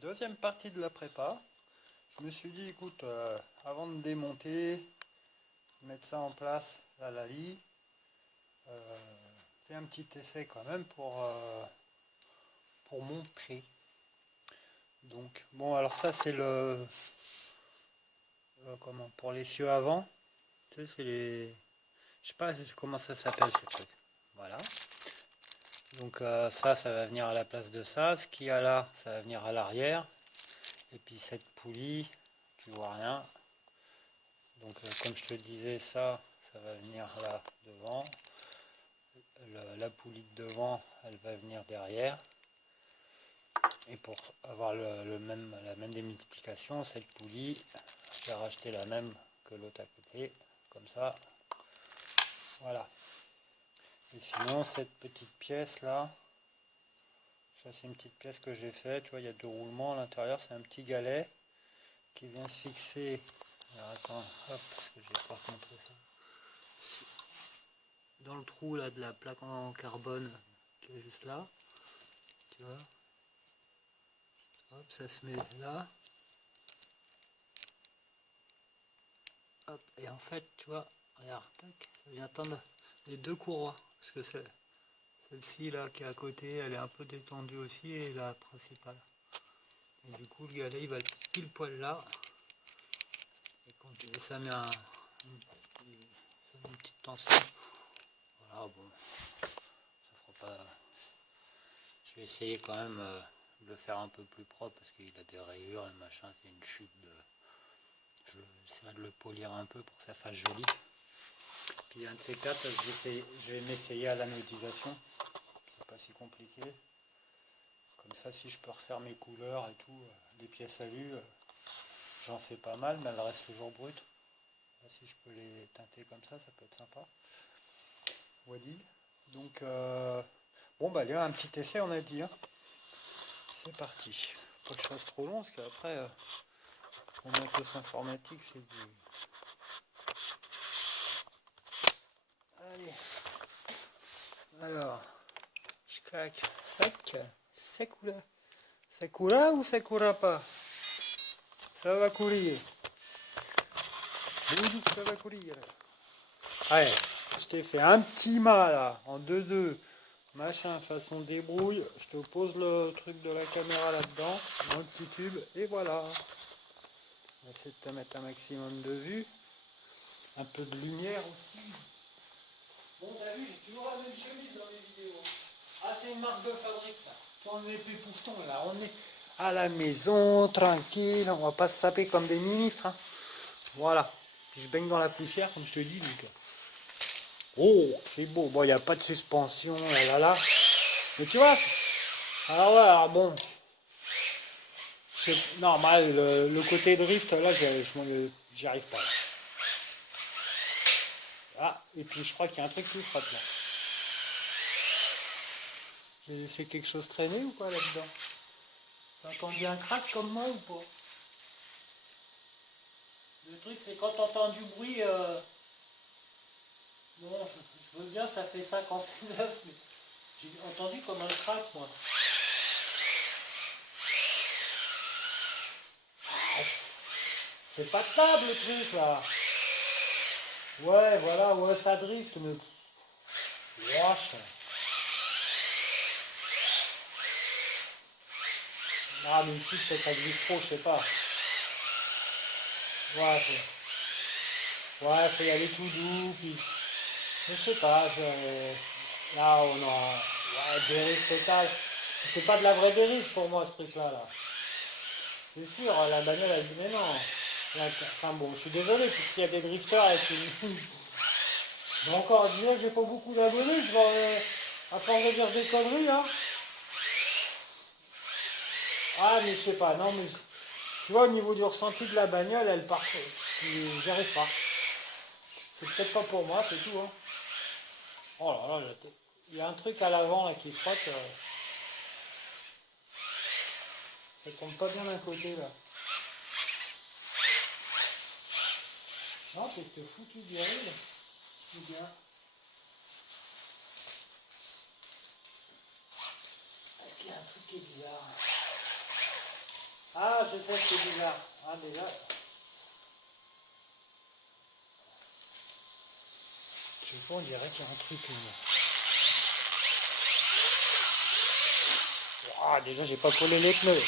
Deuxième partie de la prépa. Je me suis dit, écoute, avant de démonter, mettre ça en place, la lie, fais un petit essai quand même pour montrer. Donc, bon, alors ça c'est comment, pour les cieux avant. Tu sais, c'est les... Je sais pas comment ça s'appelle ces trucs. Voilà. Donc ça va venir à la place de ça. Ce qu'il y a là, ça va venir à l'arrière. Et puis cette poulie, tu vois rien. Donc comme je te disais, ça va venir là devant. La poulie de devant, elle va venir derrière. Et pour avoir la même démultiplication, cette poulie, j'ai racheté la même que l'autre à côté, comme ça. Voilà. Et sinon, cette petite pièce là, ça c'est une petite pièce que j'ai faite. Tu vois, il y a deux roulements à l'intérieur, c'est un petit galet qui vient se fixer. Alors attends, hop, parce que je vais pouvoir te montrer ça. Dans le trou là de la plaque en carbone qui est juste là, tu vois. Hop, ça se met là. Hop, et en fait, tu vois, regarde, tac, ça vient tendre les deux courroies. Parce que celle-ci là qui est à côté, elle est un peu détendue aussi, et la principale. Et du coup, le galet il va pile poil là. Et ça met une petite tension. Voilà, bon, ça fera pas. Je vais essayer quand même de le faire un peu plus propre parce qu'il a des rayures, le machin, c'est une chute de. Je vais essayer de le polir un peu pour que ça fasse joli. Puis un de ces quatre, je vais m'essayer à l'anodisation. C'est pas si compliqué. Comme ça, si je peux refaire mes couleurs et tout, les pièces alu, j'en fais pas mal, mais elles restent toujours brutes. Là, si je peux les teinter comme ça peut être sympa. Wadi. Donc, bon, bah, il y a un petit essai, on a dit. Hein. C'est parti. Pas que je fasse trop long, parce qu'après, mon matos informatique, c'est du. Allez. Alors, je claque. Sec. Sekula. Sekura ou Sekura pas? Ça va courir. Oui, ça va courir. Allez, je t'ai fait un petit mât là, en 2-2. Machin, façon débrouille. Je te pose le truc de la caméra là-dedans, dans le petit tube, et voilà. On va essayer de te mettre un maximum de vue. Un peu de lumière aussi. Bon, t'as vu, j'ai toujours la même chemise dans les vidéos. Ah, c'est une marque de fabrique, ça. On est pépouston, là. On est à la maison, tranquille. On va pas se saper comme des ministres. Hein. Voilà. Puis je baigne dans la poussière, comme je te dis. Donc. Oh, c'est beau. Bon, il n'y a pas de suspension, là. Mais tu vois, alors ouais, alors bon. C'est normal, le côté drift, là, j'y arrive pas. Là. Ah, et puis je crois qu'il y a un truc qui frotte là. J'ai laissé quelque chose traîner ou pas là-dedans? T'as entendu un crack comme moi ou pas? Le truc c'est quand t'entends du bruit, bon, je veux bien, ça fait ça quand c'est neuf, mais j'ai entendu comme un crack moi. C'est pas de table le truc là. Ouais, voilà, ouais, ça drift, mais. Wesh. Ah, mais ici, peut-être ça glisse trop, je sais pas. Ouais, faut y aller tout doux, puis. Je sais pas, là, on a. Ouais, dérive totale. C'est pas de la vraie dérive pour moi, ce truc-là, là. C'est sûr, la bagnole, elle dit, mais non. Enfin bon, je suis désolé, puis s'il y a des drifters avec une. Mais encore, je disais que j'ai pas beaucoup d'abonnés, je vais. À force de dire des conneries, hein. Ah, mais je sais pas, non, mais. Tu vois, au niveau du ressenti de la bagnole, elle part. J'y arrive pas. C'est peut-être pas pour moi, c'est tout, hein. Oh là là, il y a un truc à l'avant là qui frotte. Ça tombe pas bien d'un côté là. Non, c'est ce foutu diril. C'est bien. Est-ce qu'il y a un truc qui est bizarre? Ah, je sais, c'est bizarre. Ah, déjà. Je sais pas, on dirait qu'il y a un truc. Ah, déjà, j'ai pas collé les pneus.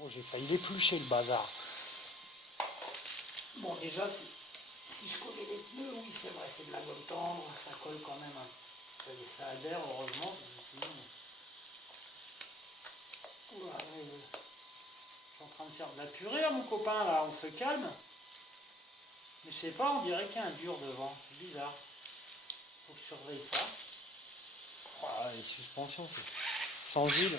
Oh, j'ai failli l'éplucher le bazar. Bon, déjà, si je collais les pneus, oui, c'est vrai, c'est de la gomme tendre, ça colle quand même. Ça adhère, heureusement. Sinon, oula, ouais, je suis en train de faire de la purée, mon copain, là, on se calme. Mais je sais pas, on dirait qu'il y a un dur devant. C'est bizarre. Faut que je surveille ça. Ah, les suspensions, c'est sans huile.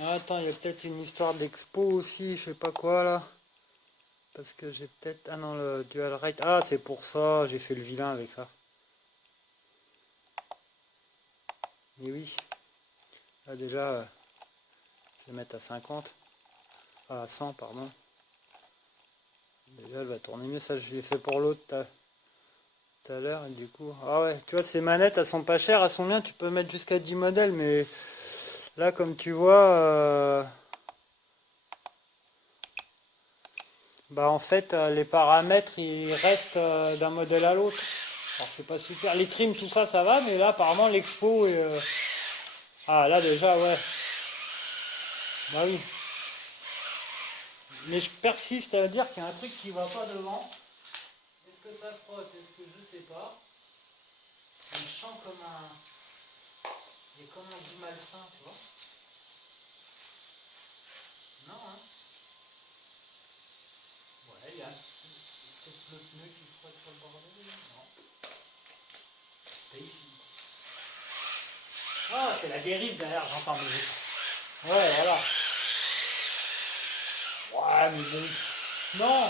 Ah, attends, il y a peut-être une histoire d'expo aussi, je sais pas quoi là. Parce que j'ai peut-être... Ah non, le dual rate. Ah, c'est pour ça, j'ai fait le vilain avec ça. Et oui. Là déjà, je vais mettre à 50. Ah, à 100, pardon. Déjà, elle va tourner mieux. Ça, je l'ai fait pour l'autre tout à l'heure. Et du coup... Ah ouais, tu vois, ces manettes, elles sont pas chères, elles sont bien. Tu peux mettre jusqu'à 10 modèles, mais... Là, comme tu vois... Bah en fait, les paramètres, ils restent d'un modèle à l'autre. Alors c'est pas super. Les trims, tout ça, ça va, mais là, apparemment, l'expo est... Ah, là déjà, ouais. Bah oui. Mais je persiste à dire qu'il y a un truc qui va pas devant. Est-ce que ça frotte? Est-ce que je sais pas? Il sent comme un... Il est comme un du malsain, tu vois? Non, hein? Ouais, il y a peut-être le pneu qui frotte sur le bordel. Non. C'est ici. Ah, c'est la dérive derrière, j'entends mes écoutes. Ouais, voilà. Ouais, mais bon. Non.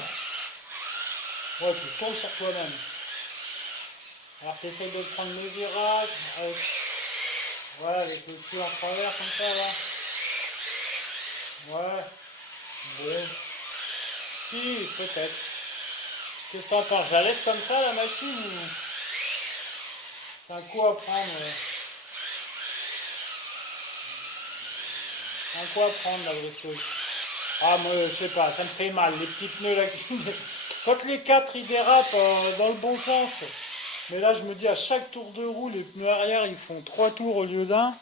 Ouais, tu tournes sur toi-même. Alors tu essayes de prendre le virage avec, ouais, avec le cul en travers comme ça là. Ouais. Bon. Si, peut-être. Qu'est-ce que t'en penses? Je la laisse comme ça la machine ou c'est un coup à prendre? Un coup à prendre la bricoleuse. Ah moi je sais pas, ça me fait mal. Les petits pneus là qui... Quand les quatre ils dérapent dans le bon sens. Mais là je me dis à chaque tour de roue, les pneus arrière ils font 3 tours au lieu d'un.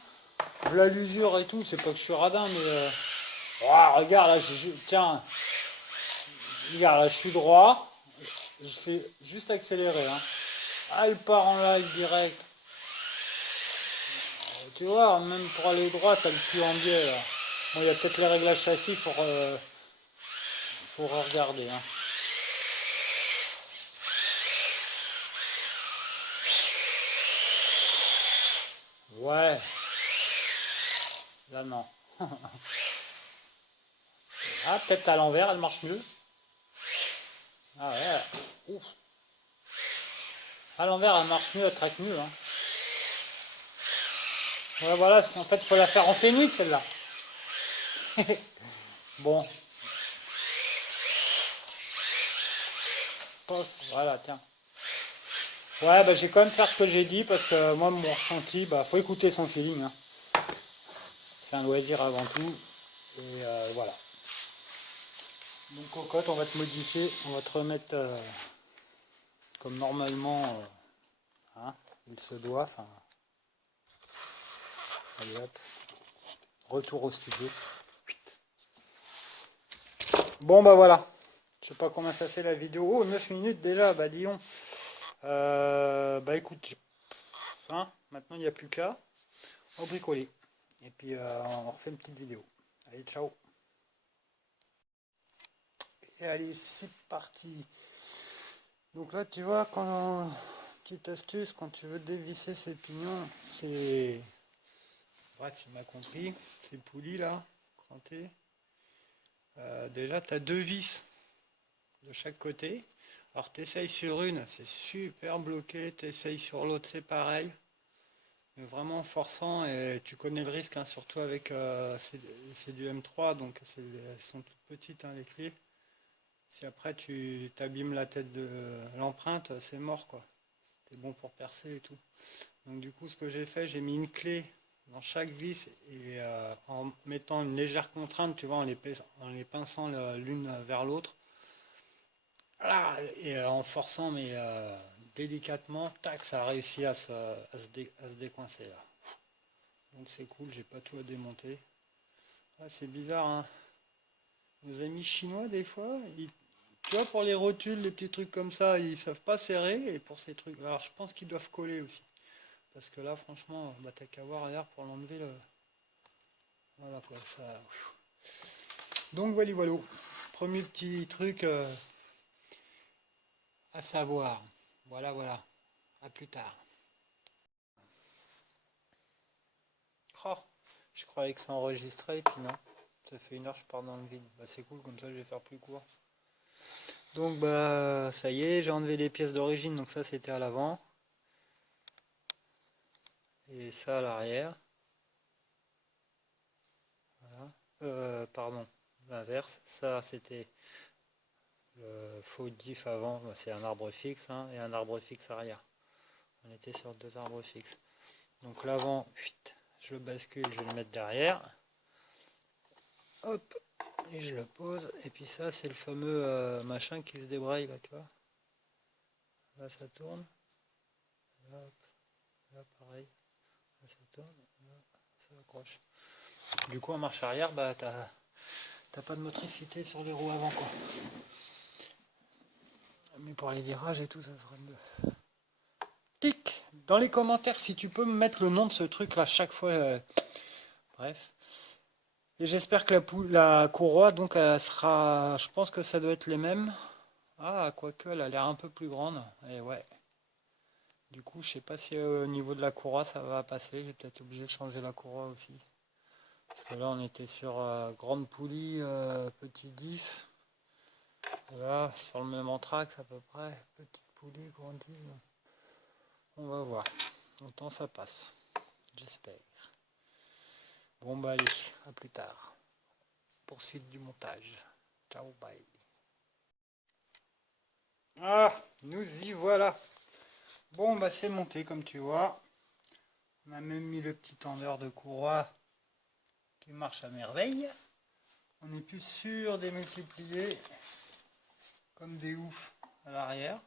Là l'usure et tout, c'est pas que je suis radin mais... Oh, regarde là, tiens, regarde là je suis droit. Je fais juste accélérer. Hein. Ah il part en live direct. Tu vois, même pour aller droit, t'as le cul en biais là. Bon, il y a peut-être les réglages châssis pour regarder. Hein. Ouais. Là non. Ah, peut-être à l'envers, elle marche mieux. Ah ouais. Ouf. À l'envers, elle marche mieux, elle traque mieux. Hein. Ouais, voilà, en fait, il faut la faire en phénix, celle-là. Bon. Pof, voilà, tiens. Ouais, bah, j'ai quand même faire ce que j'ai dit parce que moi, mon ressenti, bah, faut écouter son feeling. Hein. C'est un loisir avant tout. Et voilà. Donc, cocotte, on va te modifier. On va te remettre comme normalement hein, il se doit. Enfin, allez hop. Retour au studio. Bon, bah voilà. Je sais pas combien ça fait la vidéo. Oh, 9 minutes déjà, bah dis donc. Bah écoute, hein, maintenant il n'y a plus qu'à. On va bricoler. Et puis on refait une petite vidéo. Allez, ciao. Et allez, c'est parti. Donc là, tu vois, petite astuce, quand tu veux dévisser ces pignons, c'est... Bref, tu m'as compris. Ces poulies là, crantées. Déjà, tu as deux vis de chaque côté. Alors, tu essayes sur une, c'est super bloqué. Tu essayes sur l'autre, c'est pareil. Mais vraiment en forçant, et tu connais le risque, hein, surtout avec... c'est du M3, donc elles sont toutes petites, hein, les clés. Si après tu t'abîmes la tête de l'empreinte, c'est mort, quoi. T'es bon pour percer et tout. Donc du coup, ce que j'ai fait, j'ai mis une clé dans chaque vis et en mettant une légère contrainte, tu vois, en les pinçant l'une vers l'autre. Voilà, et en forçant, mais délicatement, tac, ça a réussi à se décoincer là. Donc c'est cool, j'ai pas tout à démonter. Ah, c'est bizarre, hein. Nos amis chinois, des fois, tu vois, pour les rotules, les petits trucs comme ça, ils savent pas serrer. Et pour ces trucs, alors je pense qu'ils doivent coller aussi. Parce que là, franchement, bah, t'as qu'à voir l'air pour l'enlever. Voilà quoi, ça. Donc voilà. Premier petit truc à savoir. Voilà. À plus tard. Oh, je croyais que ça enregistrait et puis non. Ça fait 1 heure que je pars dans le vide. Bah, c'est cool, comme ça je vais faire plus court. Donc bah ça y est, j'ai enlevé les pièces d'origine, donc ça c'était à l'avant. Et ça à l'arrière. Voilà. Pardon, l'inverse. Ça c'était le faux diff avant, bah, c'est un arbre fixe hein, et un arbre fixe arrière. On était sur 2 arbres fixes. Donc l'avant, je le bascule, je vais le mettre derrière. Hop, et je le pose. Et puis ça c'est le fameux machin qui se débraille là, tu vois. Là ça tourne. Là, hop. Là pareil. Là ça tourne. Là ça accroche. Du coup en marche arrière, bah t'as pas de motricité sur les roues avant quoi. Mais pour les virages et tout, ça sera mieux. Clic dans les commentaires si tu peux me mettre le nom de ce truc là chaque fois. Bref. Et j'espère que la courroie, donc, elle sera. Je pense que ça doit être les mêmes. Ah, quoique, elle a l'air un peu plus grande. Et ouais. Du coup, je sais pas si au niveau de la courroie ça va passer. J'ai peut-être obligé de changer la courroie aussi. Parce que là, on était sur grande poulie, petit diff. Et là, sur le même anthrax à peu près. Petite poulie, grande diff. On va voir. Autant ça passe. J'espère. Bon bah allez, à plus tard. Poursuite du montage. Ciao, bye. Ah, nous y voilà. Bon bah c'est monté comme tu vois. On a même mis le petit tendeur de courroie qui marche à merveille. On est plus sûr des multipliés comme des oufs à l'arrière.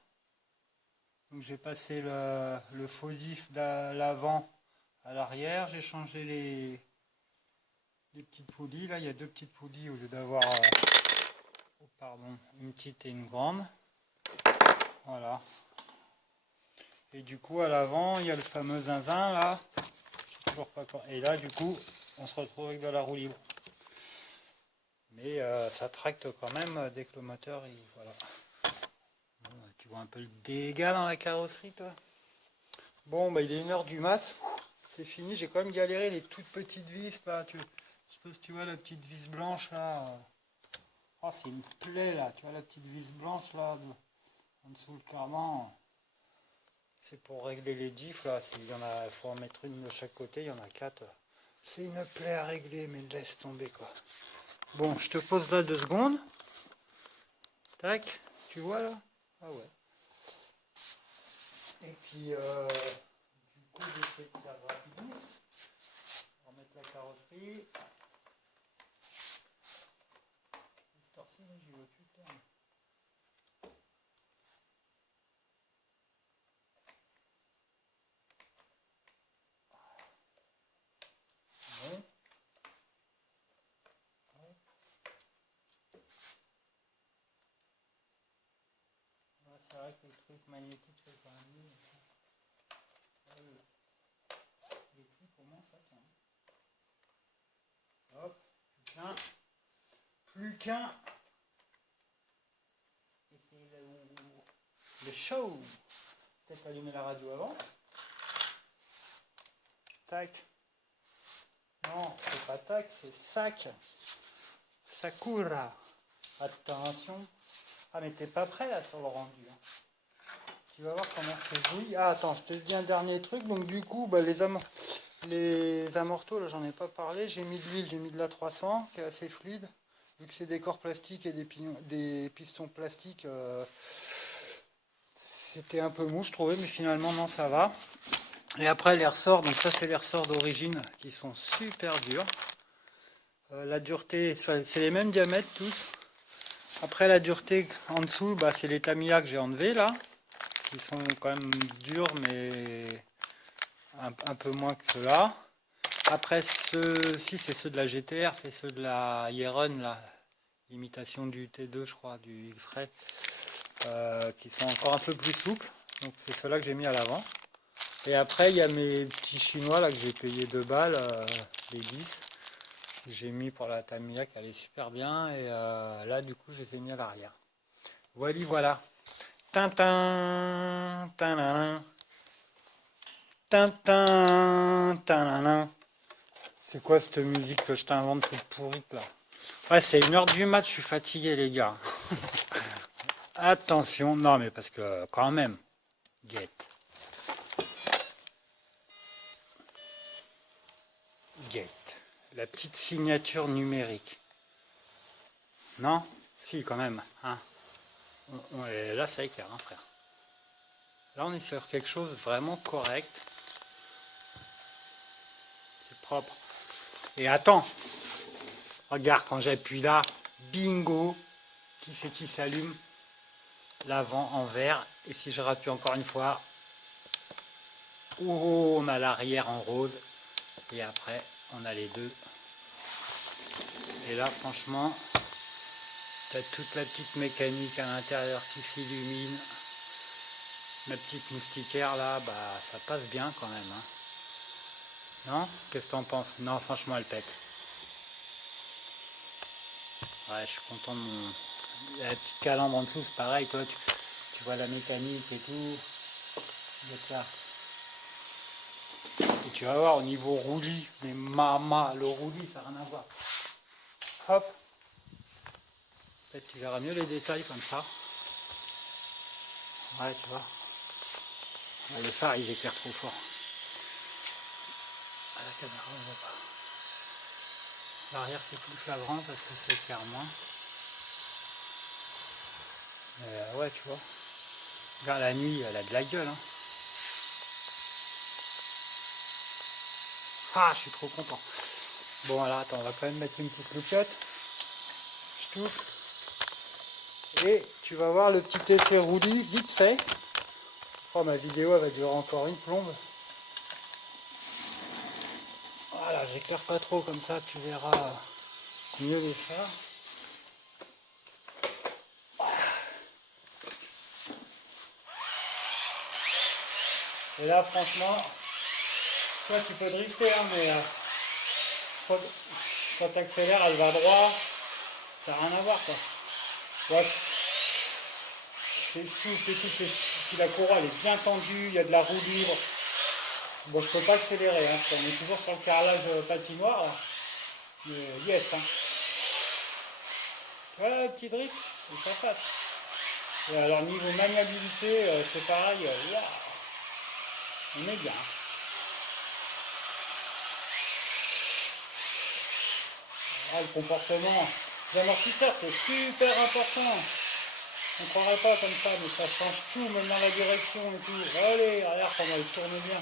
Donc j'ai passé le faux diff de l'avant à l'arrière. J'ai changé les petites poulies. Là il y a 2 petites poulies au lieu d'avoir pardon, une petite et une grande. Voilà. Et du coup à l'avant il y a le fameux zinzin là. Toujours pas quoi. Et là du coup on se retrouve avec de la roue libre. Mais ça tracte quand même dès que le moteur il. Voilà. Bon, tu vois un peu le dégât dans la carrosserie toi. Bon bah il est 1h du mat. C'est fini, j'ai quand même galéré les toutes petites vis là. Je sais pas si tu vois la petite vis blanche là. Oh c'est une plaie là, tu vois la petite vis blanche là en dessous le cardan. C'est pour régler les diffs là, il faut en mettre une de chaque côté, il y en a 4. C'est une plaie à régler, mais laisse tomber quoi. Bon, je te pose là 2 secondes. Tac, tu vois là? Ah ouais. Et puis, du coup, j'essaie de faire rapidement. On va remettre la carrosserie. Cette heure-ci, j'y vois plus clair. Bon. C'est vrai que le truc magnétique, c'est quand même mieux. Les trucs, au moins, ça tient. Hop, plus qu'un. Et c'est le show. Peut-être allumer la radio avant. Tac. Non, c'est pas tac, c'est sac. Sakura. Attention. Ah, mais t'es pas prêt là sur le rendu. Hein. Tu vas voir comment c'est joli. Ah, attends, je te dis un dernier truc. Donc, du coup, bah, les amortos, là, j'en ai pas parlé. J'ai mis de l'huile, j'ai mis de la 300 qui est assez fluide. Vu que c'est des corps plastiques et des pistons plastiques, c'était un peu mou, je trouvais, mais finalement, non, ça va. Et après les ressorts, donc ça c'est les ressorts d'origine qui sont super durs. La dureté, c'est les mêmes diamètres tous. Après la dureté en dessous, bah, c'est les Tamiya que j'ai enlevés là, qui sont quand même durs mais un peu moins que ceux-là. Après ceux-ci c'est ceux de la GTR, c'est ceux de la Yeron là, l'imitation du T2 je crois, du X-Ray, qui sont encore un peu plus souples. Donc c'est ceux-là que j'ai mis à l'avant. Et après il y a mes petits chinois là que j'ai payé 2 balles, les 10. J'ai mis pour la Tamiya qui allait super bien et là du coup je les ai mis à l'arrière. Voilà. Tintin, tananin. Tintin, tananin. C'est quoi cette musique que je t'invente toute pourrite là? Ouais, c'est 1h du mat, je suis fatigué les gars. Attention, non mais parce que quand même, guette. Guette. La petite signature numérique. Non? Si quand même, hein. Là ça éclaire, hein, frère. Là on est sur quelque chose vraiment correct. C'est propre. Et attends, regarde quand j'appuie là, bingo, qui c'est qui s'allume? L'avant en vert. Et si je rappuie encore une fois, oh, on a l'arrière en rose. Et après, on a les deux. Et là, franchement, tu as toute la petite mécanique à l'intérieur qui s'illumine. Ma petite moustiquaire là, bah ça passe bien quand même. Hein. Non? Qu'est-ce que t'en penses? Non, franchement, elle pète. Ouais, je suis content de mon... La petite calandre en dessous, c'est pareil, toi, tu vois la mécanique et tout. Ça. Et tu vas voir au niveau roulis, mais le roulis, ça n'a rien à voir. Hop. Peut-être tu verras mieux les détails comme ça. Ouais, tu vois. Les phares, ils éclairent trop fort. À la caméra, on voit pas. L'arrière, c'est plus flagrant parce que c'est éclaire moins. Mais ouais, tu vois. Regarde, la nuit, elle a de la gueule. Hein. Ah, je suis trop content. Bon, alors attends, on va quand même mettre une petite loupiote. Je touffe. Et tu vas voir le petit essai roulis vite fait. Oh, ma vidéo elle va durer encore une plombe. Voilà, j'éclaire pas trop comme ça, tu verras mieux les faire. Et là, franchement, toi tu peux drifter, hein, mais quand tu accélères, elle va droit, ça n'a rien à voir quoi. Ouais, c'est souple et tout, puis la courroie elle est bien tendue, il y a de la roue libre. Bon, je peux pas accélérer, hein, on est toujours sur le carrelage patinoire. Là. Mais yes, hein. Ouais, petit drift, et ça passe. Et alors niveau maniabilité, c'est pareil, wow, on est bien. Ah, le comportement des amortisseurs, c'est super important. On ne croirait pas comme ça, mais ça change tout, même dans la direction et tout. Allez, regarde comment elle tourne bien.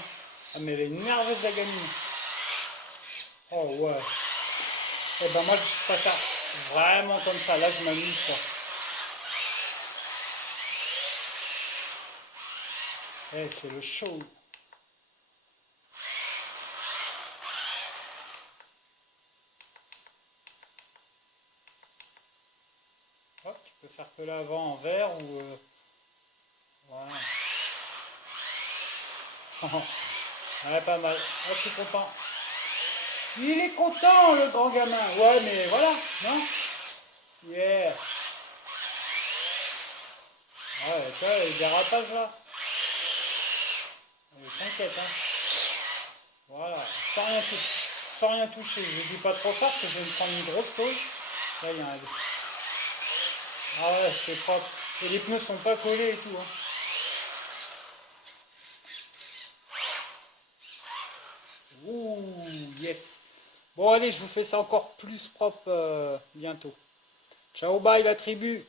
Ah, mais elle est nerveuse la gamine. Oh ouais. Eh ben moi je préfère vraiment comme ça. Là je m'amuse quoi. Eh, c'est le show. Oh, tu peux faire que l'avant en vert ou... Voilà. Ouais, pas mal. Oh, je suis content. Il est content, le grand gamin. Ouais, mais voilà, non? Yeah. Ouais, tu vois, le dérapage là. T'inquiète, hein. Voilà, sans rien toucher. Je dis pas trop fort parce que je vais me prendre une grosse pause. Là, il y a un... Ah ouais, c'est propre. Et les pneus sont pas collés et tout. Hein. Ouh, yes. Bon, allez, je vous fais ça encore plus propre bientôt. Ciao, bye la tribu.